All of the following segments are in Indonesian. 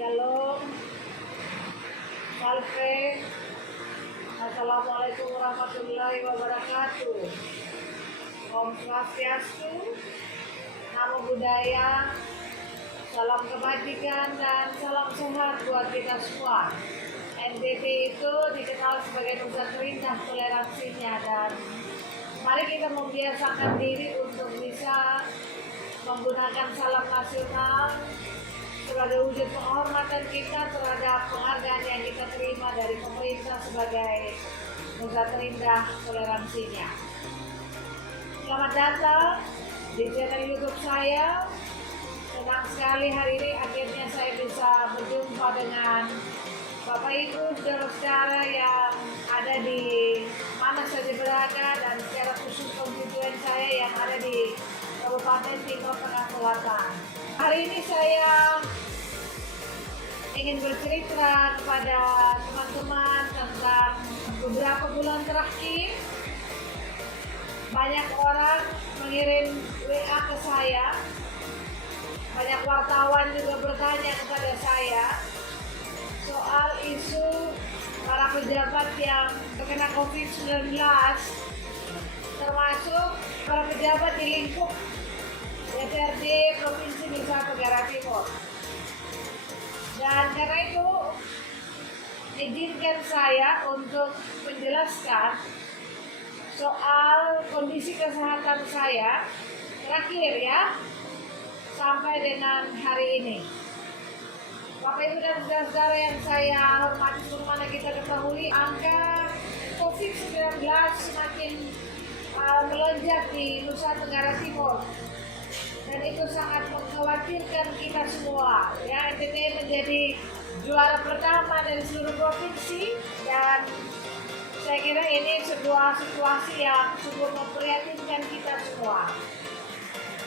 Shalom, Salve, Assalamualaikum warahmatullahi wabarakatuh. Om Swastiastu, Namo Buddhaya, salam kebajikan dan salam sehat buat kita semua. NTT itu dikenal sebagai nusa terindah toleransinya, dan mari kita membiasakan diri untuk bisa menggunakan salam nasional sebagai wujud penghormatan kita terhadap penghargaan yang kita terima dari pemerintah sebagai nusa terindah toleransinya. Selamat datang di channel YouTube saya. Senang sekali hari ini akhirnya saya bisa berjumpa dengan Bapak Ibu saudara-saudara yang ada di mana saja berada, dan secara khusus konstituen saya yang ada di Kabupaten Timur Tengah Selatan. Hari ini saya ingin bercerita kepada teman-teman tentang beberapa bulan terakhir banyak orang mengirim WA ke saya, banyak wartawan juga bertanya kepada saya soal isu para pejabat yang terkena COVID-19, termasuk para pejabat di lingkup DPRD Provinsi Nusa Tenggara Timur. Dan karena itu, izinkan saya untuk menjelaskan soal kondisi kesehatan saya terakhir ya, sampai dengan hari ini. Bapak Ibu dan saudara-saudara yang saya hormati, sebagaimana kita ketahui, angka COVID-19 semakin melonjak di Nusa Tenggara Timur, dan itu sangat mengkhawatirkan kita semua. Ya, NTT menjadi juara pertama dari seluruh provinsi, dan saya kira ini sebuah situasi yang cukup memprihatinkan kita semua.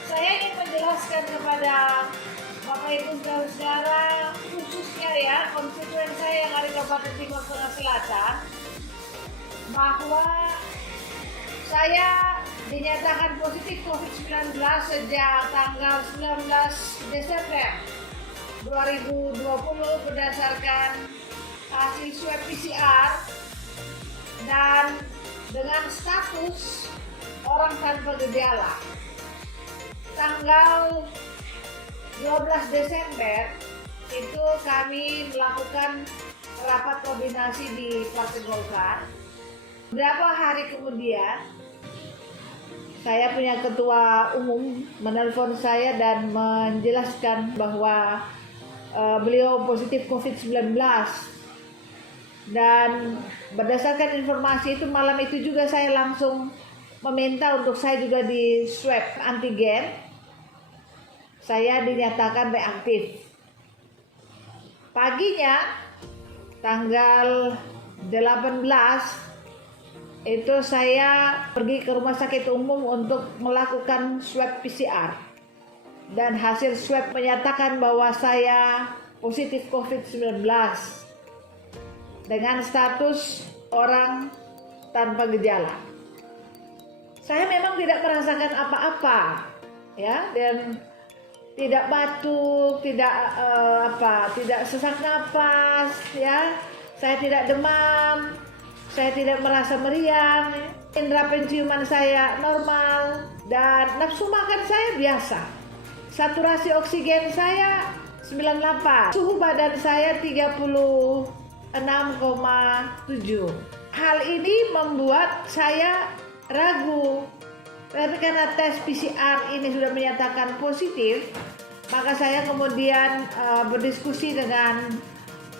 Saya ingin menjelaskan kepada Bapak Ibu saudara-saudara, khususnya ya konstituen saya yang ada di Kabupaten Timur Tengah Selatan, bahwa saya dinyatakan positif COVID-19 sejak tanggal 19 Desember 2020 berdasarkan hasil swab PCR dan dengan status orang tanpa gejala. Tanggal 12 Desember itu kami melakukan rapat koordinasi di Partai Golkar. Beberapa hari kemudian, saya punya ketua umum menelpon saya dan menjelaskan bahwa beliau positif COVID-19. Dan berdasarkan informasi itu, malam itu juga saya langsung meminta untuk saya juga di swab antigen. Saya dinyatakan reaktif. Paginya, tanggal 18, itu saya pergi ke rumah sakit umum untuk melakukan swab PCR. Dan hasil swab menyatakan bahwa saya positif COVID-19 dengan status orang tanpa gejala. Saya memang tidak merasakan apa-apa, ya, dan tidak batuk, tidak sesak napas, ya. Saya tidak demam, saya tidak merasa meriang, indera penciuman saya normal, dan nafsu makan saya biasa. Saturasi oksigen saya 98, suhu badan saya 36,7. Hal ini membuat saya ragu. Tapi karena tes PCR ini sudah menyatakan positif, maka saya kemudian berdiskusi dengan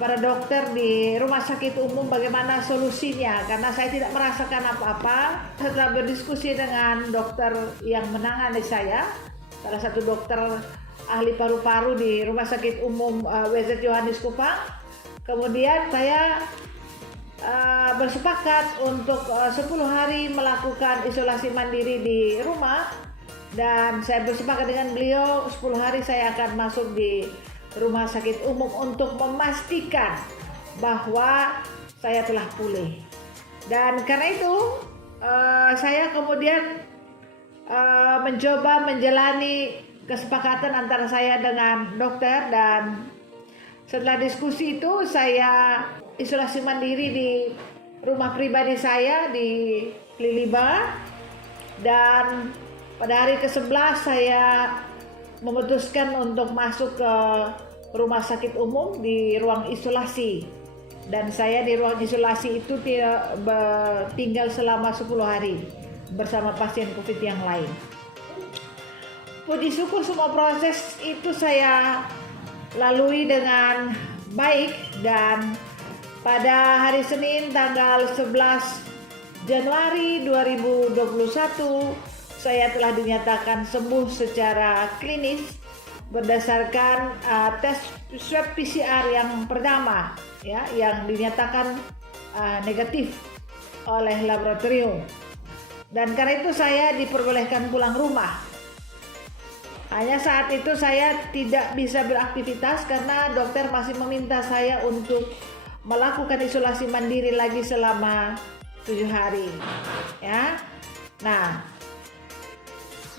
para dokter di rumah sakit umum bagaimana solusinya, karena saya tidak merasakan apa-apa. Setelah berdiskusi dengan dokter yang menangani saya, salah satu dokter ahli paru-paru di rumah sakit umum WZ Yohanes Kupang, kemudian saya bersepakat untuk 10 hari melakukan isolasi mandiri di rumah, dan saya bersepakat dengan beliau 10 hari saya akan masuk di rumah sakit umum untuk memastikan bahwa saya telah pulih. Dan karena itu saya kemudian mencoba menjalani kesepakatan antara saya dengan dokter, dan setelah diskusi itu saya isolasi mandiri di rumah pribadi saya di Liliba, dan pada hari ke-11 saya memutuskan untuk masuk ke rumah sakit umum di ruang isolasi, dan saya di ruang isolasi itu tinggal selama 10 hari bersama pasien COVID yang lain. Puji syukur semua proses itu saya lalui dengan baik, dan pada hari Senin tanggal 11 Januari 2021 saya telah dinyatakan sembuh secara klinis berdasarkan tes swab PCR yang pertama, ya, yang dinyatakan negatif oleh laboratorium. Dan karena itu saya diperbolehkan pulang rumah. Hanya saat itu saya tidak bisa beraktivitas karena dokter masih meminta saya untuk melakukan isolasi mandiri lagi selama 7 hari. Ya. Nah,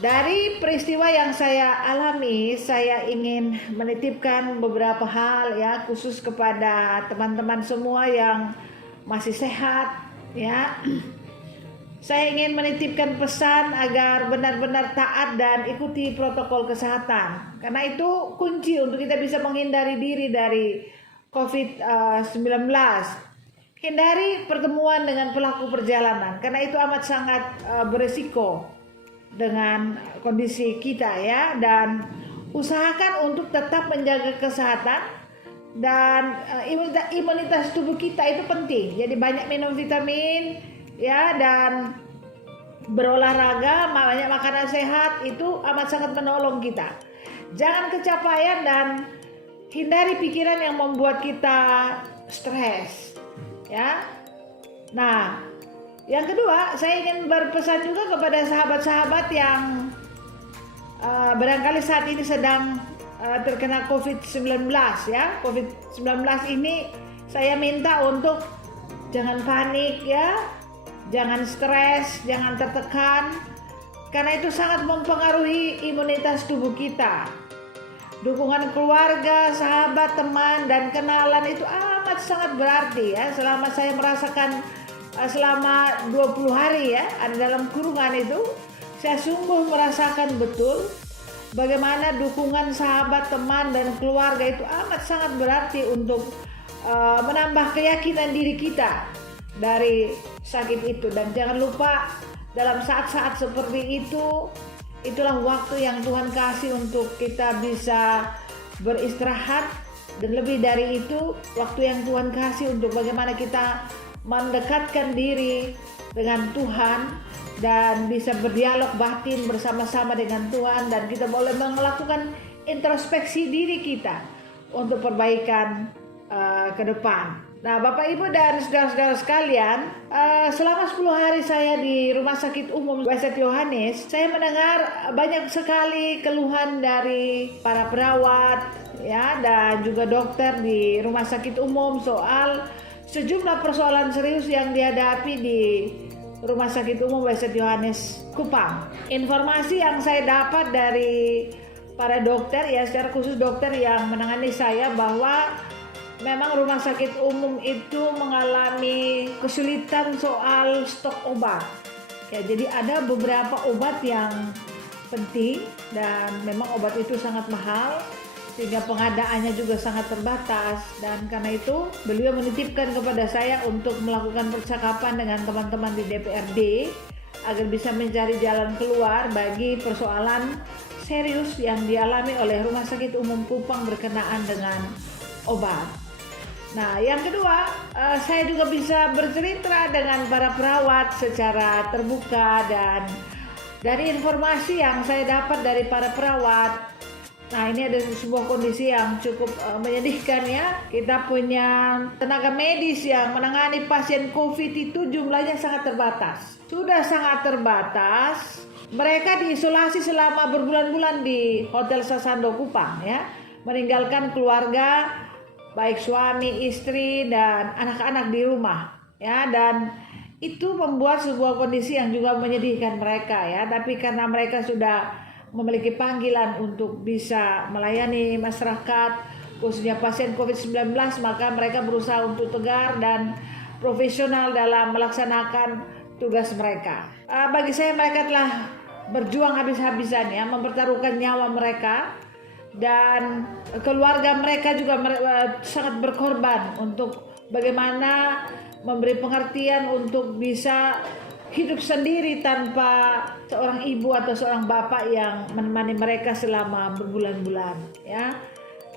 dari peristiwa yang saya alami, saya ingin menitipkan beberapa hal, ya, khusus kepada teman-teman semua yang masih sehat, ya. Saya ingin menitipkan pesan agar benar-benar taat dan ikuti protokol kesehatan. Karena itu kunci untuk kita bisa menghindari diri dari COVID-19. Hindari pertemuan dengan pelaku perjalanan, karena itu amat sangat berisiko dengan kondisi kita, ya. Dan usahakan untuk tetap menjaga kesehatan, dan imunitas tubuh kita itu penting. Jadi banyak minum vitamin, ya, dan berolahraga, banyak makanan sehat itu amat sangat menolong kita. Jangan kecapaian dan hindari pikiran yang membuat kita stres, ya. Nah, yang kedua, saya ingin berpesan juga kepada sahabat-sahabat yang barangkali saat ini sedang terkena COVID-19, ya. COVID-19 ini saya minta untuk jangan panik, ya. Jangan stres, jangan tertekan, karena itu sangat mempengaruhi imunitas tubuh kita. Dukungan keluarga, sahabat, teman, dan kenalan itu amat sangat berarti, ya. Selama saya merasakan selama 20 hari, ya, ada dalam kurungan itu, saya sungguh merasakan betul bagaimana dukungan sahabat, teman, dan keluarga itu amat sangat berarti untuk menambah keyakinan diri kita dari sakit itu. Dan jangan lupa, dalam saat-saat seperti itu, itulah waktu yang Tuhan kasih untuk kita bisa beristirahat, dan lebih dari itu waktu yang Tuhan kasih untuk bagaimana kita mendekatkan diri dengan Tuhan dan bisa berdialog batin bersama-sama dengan Tuhan, dan kita boleh melakukan introspeksi diri kita untuk perbaikan ke depan. Nah, Bapak Ibu dan saudara-saudara sekalian, selama 10 hari saya di Rumah Sakit Umum St. Yohanes, saya mendengar banyak sekali keluhan dari para perawat, ya, dan juga dokter di Rumah Sakit Umum soal sejumlah persoalan serius yang dihadapi di Rumah Sakit Umum St. Yohanes Kupang. Informasi yang saya dapat dari para dokter, ya, secara khusus dokter yang menangani saya, bahwa memang rumah sakit umum itu mengalami kesulitan soal stok obat. Ya, jadi ada beberapa obat yang penting dan memang obat itu sangat mahal, sehingga pengadaannya juga sangat terbatas. Dan karena itu beliau menitipkan kepada saya untuk melakukan percakapan dengan teman-teman di DPRD agar bisa mencari jalan keluar bagi persoalan serius yang dialami oleh Rumah Sakit Umum Kupang berkenaan dengan obat. Nah, yang kedua, saya juga bisa bercerita dengan para perawat secara terbuka, dan dari informasi yang saya dapat dari para perawat Nah, ini ada sebuah kondisi yang cukup menyedihkan ya. Kita punya tenaga medis yang menangani pasien COVID itu jumlahnya sangat terbatas. Sudah sangat terbatas. Mereka diisolasi selama berbulan-bulan di Hotel Sasando Kupang ya. Meninggalkan keluarga, baik suami, istri, dan anak-anak di rumah ya. Dan itu membuat sebuah kondisi yang juga menyedihkan mereka ya. Tapi karena mereka sudah memiliki panggilan untuk bisa melayani masyarakat khususnya pasien COVID-19, maka mereka berusaha untuk tegar dan profesional dalam melaksanakan tugas mereka. Bagi saya mereka telah berjuang habis-habisan ya, mempertaruhkan nyawa mereka, dan keluarga mereka juga sangat berkorban untuk bagaimana memberi pengertian untuk bisa hidup sendiri tanpa seorang ibu atau seorang bapak yang menemani mereka selama berbulan-bulan ya.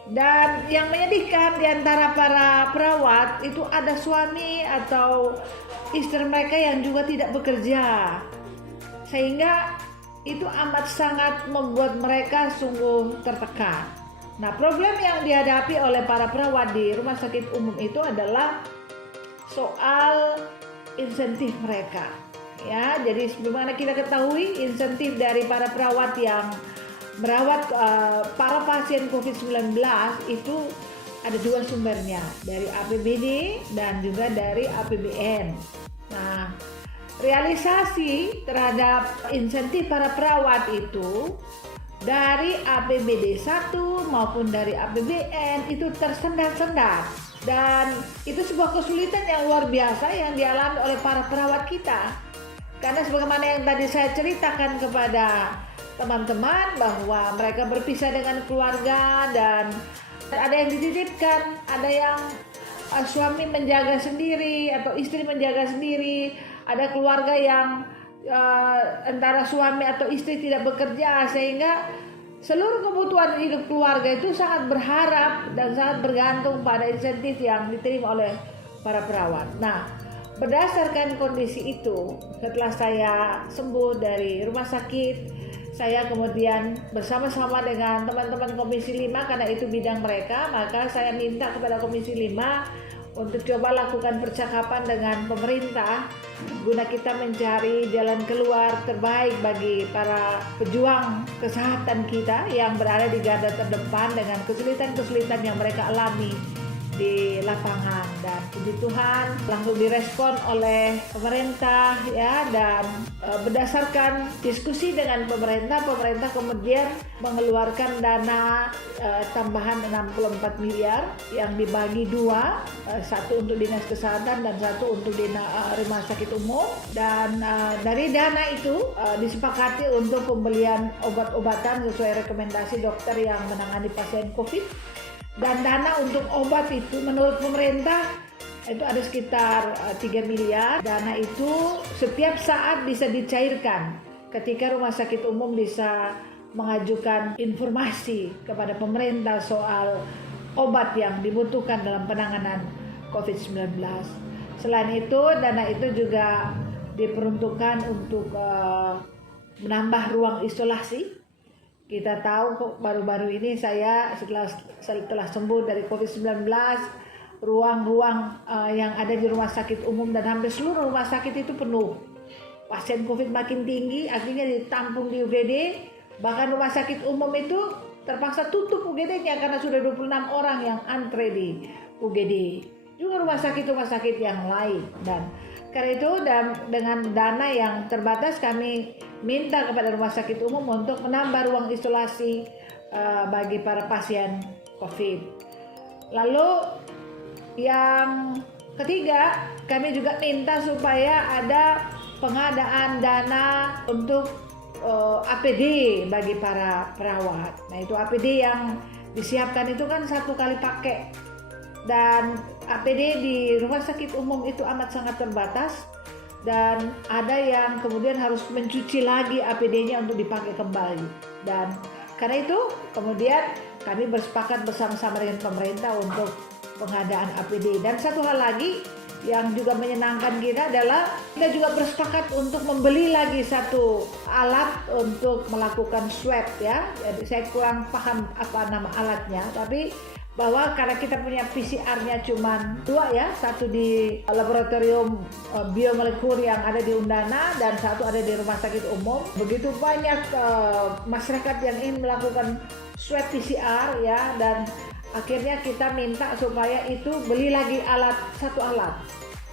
Dan yang menyedihkan di antara para perawat itu ada suami atau istri mereka yang juga tidak bekerja, sehingga itu amat sangat membuat mereka sungguh tertekan. Nah, problem yang dihadapi oleh para perawat di rumah sakit umum itu adalah soal insentif mereka. Ya, jadi sebagaimana kita ketahui, insentif dari para perawat yang merawat para pasien COVID-19 itu ada dua sumbernya, dari APBD dan juga dari APBN. Nah, realisasi terhadap insentif para perawat itu dari APBD 1 maupun dari APBN itu tersendat-sendat, dan itu sebuah kesulitan yang luar biasa yang dialami oleh para perawat kita. Karena sebagaimana yang tadi saya ceritakan kepada teman-teman bahwa mereka berpisah dengan keluarga dan ada yang dititipkan, ada yang suami menjaga sendiri atau istri menjaga sendiri, ada keluarga yang antara suami atau istri tidak bekerja, sehingga seluruh kebutuhan hidup keluarga itu sangat berharap dan sangat bergantung pada insentif yang diterima oleh para perawat. Nah, berdasarkan kondisi itu, setelah saya sembuh dari rumah sakit, saya kemudian bersama-sama dengan teman-teman Komisi 5, karena itu bidang mereka, maka saya minta kepada Komisi 5 untuk coba lakukan percakapan dengan pemerintah guna kita mencari jalan keluar terbaik bagi para pejuang kesehatan kita yang berada di garda terdepan dengan kesulitan-kesulitan yang mereka alami di lapangan. Dan puji Tuhan langsung direspon oleh pemerintah ya, dan berdasarkan diskusi dengan pemerintah kemudian mengeluarkan dana tambahan 64 miliar yang dibagi dua, satu untuk dinas kesehatan dan satu untuk rumah sakit umum. Dan dari dana itu disepakati untuk pembelian obat-obatan sesuai rekomendasi dokter yang menangani pasien COVID. Dan dana untuk obat itu menurut pemerintah itu ada sekitar 3 miliar. Dana itu setiap saat bisa dicairkan ketika rumah sakit umum bisa mengajukan informasi kepada pemerintah soal obat yang dibutuhkan dalam penanganan COVID-19. Selain itu, dana itu juga diperuntukkan untuk menambah ruang isolasi. Kita tahu baru-baru ini saya setelah sembuh dari COVID-19, ruang-ruang yang ada di rumah sakit umum dan hampir seluruh rumah sakit itu penuh. Pasien COVID makin tinggi, artinya ditampung di UGD, bahkan rumah sakit umum itu terpaksa tutup UGD-nya karena sudah 26 orang yang antre di UGD. Juga rumah sakit yang lain. Dan karena itu dengan dana yang terbatas kami minta kepada rumah sakit umum untuk menambah ruang isolasi bagi para pasien COVID. Lalu yang ketiga, kami juga minta supaya ada pengadaan dana untuk APD bagi para perawat. Nah, itu APD yang disiapkan itu kan 1 kali pakai, dan APD di rumah sakit umum itu amat sangat terbatas, dan ada yang kemudian harus mencuci lagi APD-nya untuk dipakai kembali. Dan karena itu kemudian kami bersepakat bersama-sama dengan pemerintah untuk pengadaan APD. Dan satu hal lagi, yang juga menyenangkan kita adalah kita juga bersepakat untuk membeli lagi satu alat untuk melakukan swab ya. Jadi saya kurang paham apa nama alatnya, tapi bahwa karena kita punya PCR-nya cuma 2 ya, satu di laboratorium biomolekuler yang ada di Undana dan satu ada di rumah sakit umum. Begitu banyak masyarakat yang ingin melakukan swab PCR ya, dan akhirnya kita minta supaya itu beli lagi satu alat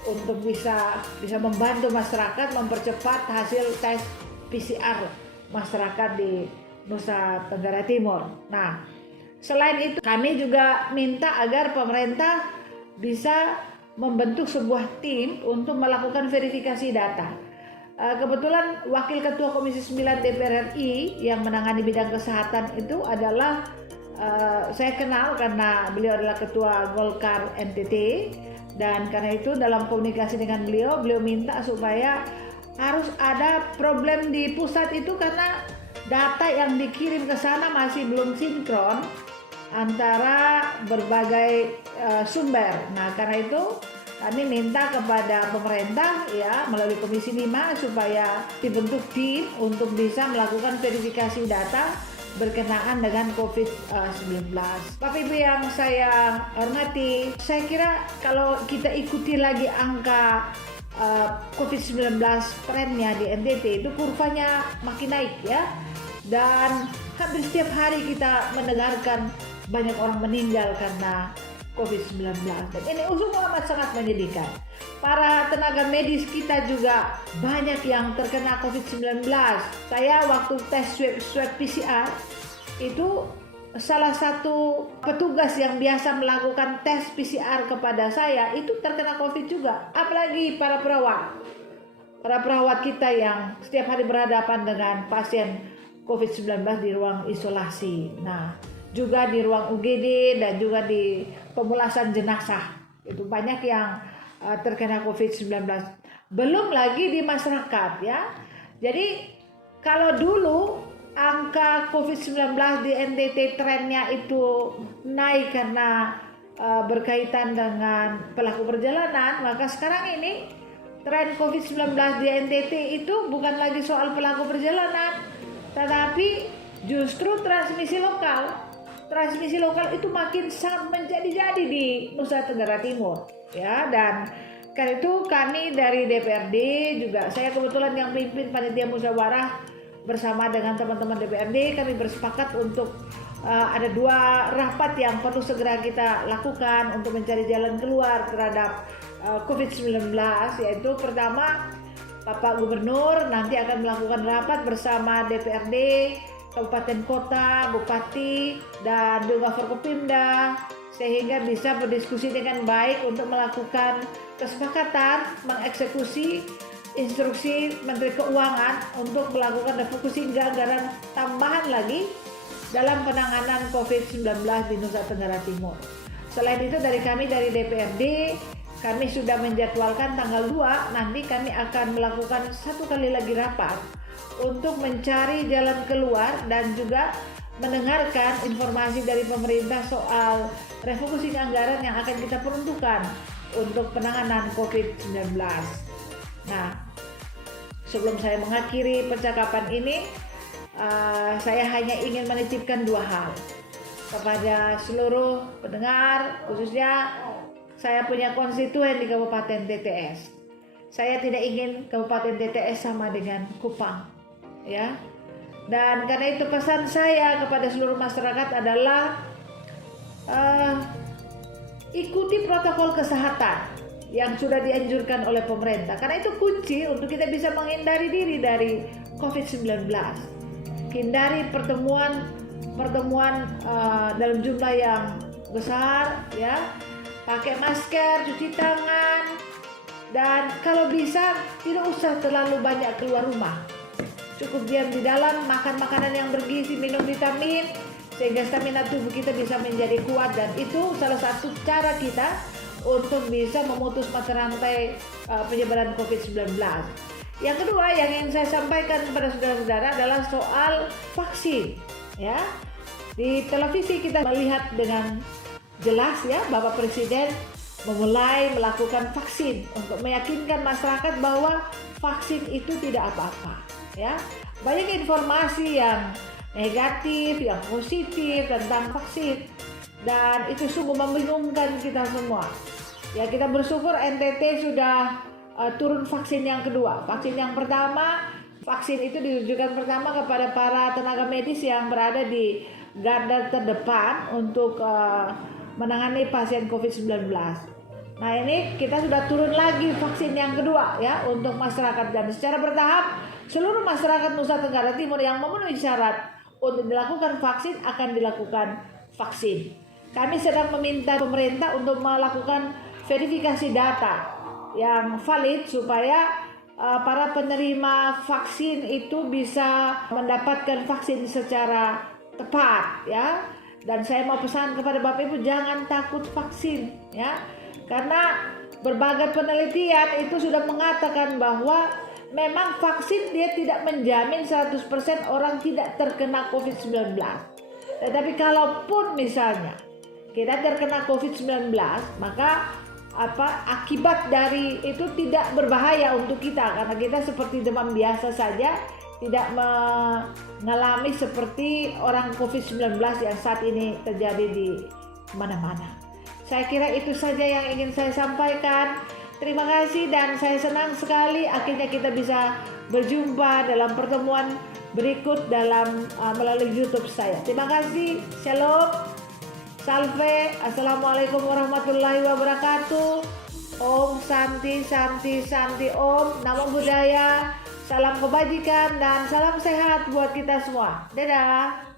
untuk bisa membantu masyarakat mempercepat hasil tes PCR masyarakat di Nusa Tenggara Timur. Nah, selain itu kami juga minta agar pemerintah bisa membentuk sebuah tim untuk melakukan verifikasi data. Kebetulan Wakil Ketua Komisi 9 DPR RI yang menangani bidang kesehatan itu adalah saya kenal karena beliau adalah Ketua Golkar NTT, dan karena itu dalam komunikasi dengan beliau minta supaya harus ada problem di pusat itu karena data yang dikirim ke sana masih belum sinkron antara berbagai sumber. Nah, karena itu kami minta kepada pemerintah ya melalui Komisi 5 supaya dibentuk tim untuk bisa melakukan verifikasi data berkenaan dengan COVID-19. Bapak Ibu yang saya hormati, saya kira kalau kita ikuti lagi angka COVID-19 trennya di NTT itu kurvanya makin naik ya, dan hampir setiap hari kita mendengarkan banyak orang meninggal karena COVID-19, dan ini sungguh amat sangat menyedihkan. Para tenaga medis kita juga banyak yang terkena COVID-19. Saya waktu tes swab PCR itu salah satu petugas yang biasa melakukan tes PCR kepada saya itu terkena COVID juga. Apalagi para perawat kita yang setiap hari berhadapan dengan pasien COVID-19 di ruang isolasi. Nah, juga di ruang UGD dan juga di pemulasan jenazah. Itu banyak yang terkena COVID-19. Belum lagi di masyarakat ya. Jadi kalau dulu angka COVID-19 di NTT trennya itu naik karena berkaitan dengan pelaku perjalanan, maka sekarang ini tren COVID-19 di NTT itu bukan lagi soal pelaku perjalanan, tetapi justru transmisi lokal. Transmisi lokal itu makin sangat menjadi-jadi di Nusa Tenggara Timur ya, dan karena itu kami dari DPRD juga, saya kebetulan yang memimpin panitia musyawarah bersama dengan teman-teman DPRD, kami bersepakat untuk ada 2 rapat yang perlu segera kita lakukan untuk mencari jalan keluar terhadap COVID-19, yaitu pertama Bapak Gubernur nanti akan melakukan rapat bersama DPRD, Kabupaten Kota, Bupati, dan juga Forkopimda, sehingga bisa berdiskusi dengan baik untuk melakukan kesepakatan mengeksekusi instruksi Menteri Keuangan untuk melakukan refocusing anggaran tambahan lagi dalam penanganan COVID-19 di Nusa Tenggara Timur. Selain itu dari DPRD, kami sudah menjadwalkan tanggal 2 nanti kami akan melakukan 1 kali lagi rapat untuk mencari jalan keluar dan juga mendengarkan informasi dari pemerintah soal refocusing anggaran yang akan kita peruntukkan untuk penanganan COVID-19. Nah, sebelum saya mengakhiri percakapan ini, saya hanya ingin menitipkan 2 hal kepada seluruh pendengar, khususnya saya punya konstituen di Kabupaten TTS. Saya tidak ingin Kabupaten TTS sama dengan Kupang, ya. Dan karena itu pesan saya kepada seluruh masyarakat adalah ikuti protokol kesehatan yang sudah dianjurkan oleh pemerintah. Karena itu kunci untuk kita bisa menghindari diri dari COVID-19. Hindari pertemuan dalam jumlah yang besar, ya. Pakai masker, cuci tangan, dan kalau bisa tidak usah terlalu banyak keluar rumah. Cukup diam di dalam, makan makanan yang bergizi, minum vitamin, sehingga stamina tubuh kita bisa menjadi kuat, dan itu salah satu cara kita untuk bisa memutus mata rantai penyebaran COVID-19. Yang kedua yang ingin saya sampaikan kepada saudara-saudara adalah soal vaksin. Ya, di televisi kita melihat dengan jelas ya Bapak Presiden memulai melakukan vaksin untuk meyakinkan masyarakat bahwa vaksin itu tidak apa-apa, ya. Banyak informasi yang negatif, yang positif tentang vaksin, dan itu sungguh membingungkan kita semua. Ya, kita bersyukur NTT sudah turun vaksin yang kedua. Vaksin yang pertama, vaksin itu ditujukan pertama kepada para tenaga medis yang berada di garda terdepan untuk menangani pasien COVID-19. Nah, ini kita sudah turun lagi vaksin yang kedua, ya, untuk masyarakat, dan secara bertahap seluruh masyarakat Nusa Tenggara Timur yang memenuhi syarat untuk dilakukan vaksin akan dilakukan vaksin. Kami sedang meminta pemerintah untuk melakukan verifikasi data yang valid supaya para penerima vaksin itu bisa mendapatkan vaksin secara tepat, ya. Dan saya mau pesan kepada Bapak Ibu, jangan takut vaksin, ya. Karena berbagai penelitian itu sudah mengatakan bahwa memang vaksin dia tidak menjamin 100% orang tidak terkena COVID-19. Tetapi kalaupun misalnya kita terkena COVID-19, maka akibat dari itu tidak berbahaya untuk kita, karena kita seperti demam biasa saja, tidak mengalami seperti orang COVID-19 yang saat ini terjadi di mana-mana. Saya kira itu saja yang ingin saya sampaikan. Terima kasih, dan saya senang sekali akhirnya kita bisa berjumpa dalam pertemuan berikut dalam melalui YouTube saya. Terima kasih. Shalom. Salve. Assalamualaikum warahmatullahi wabarakatuh. Om Santi Santi Santi Om. Namo Buddhaya. Salam kebajikan dan salam sehat buat kita semua. Dadah.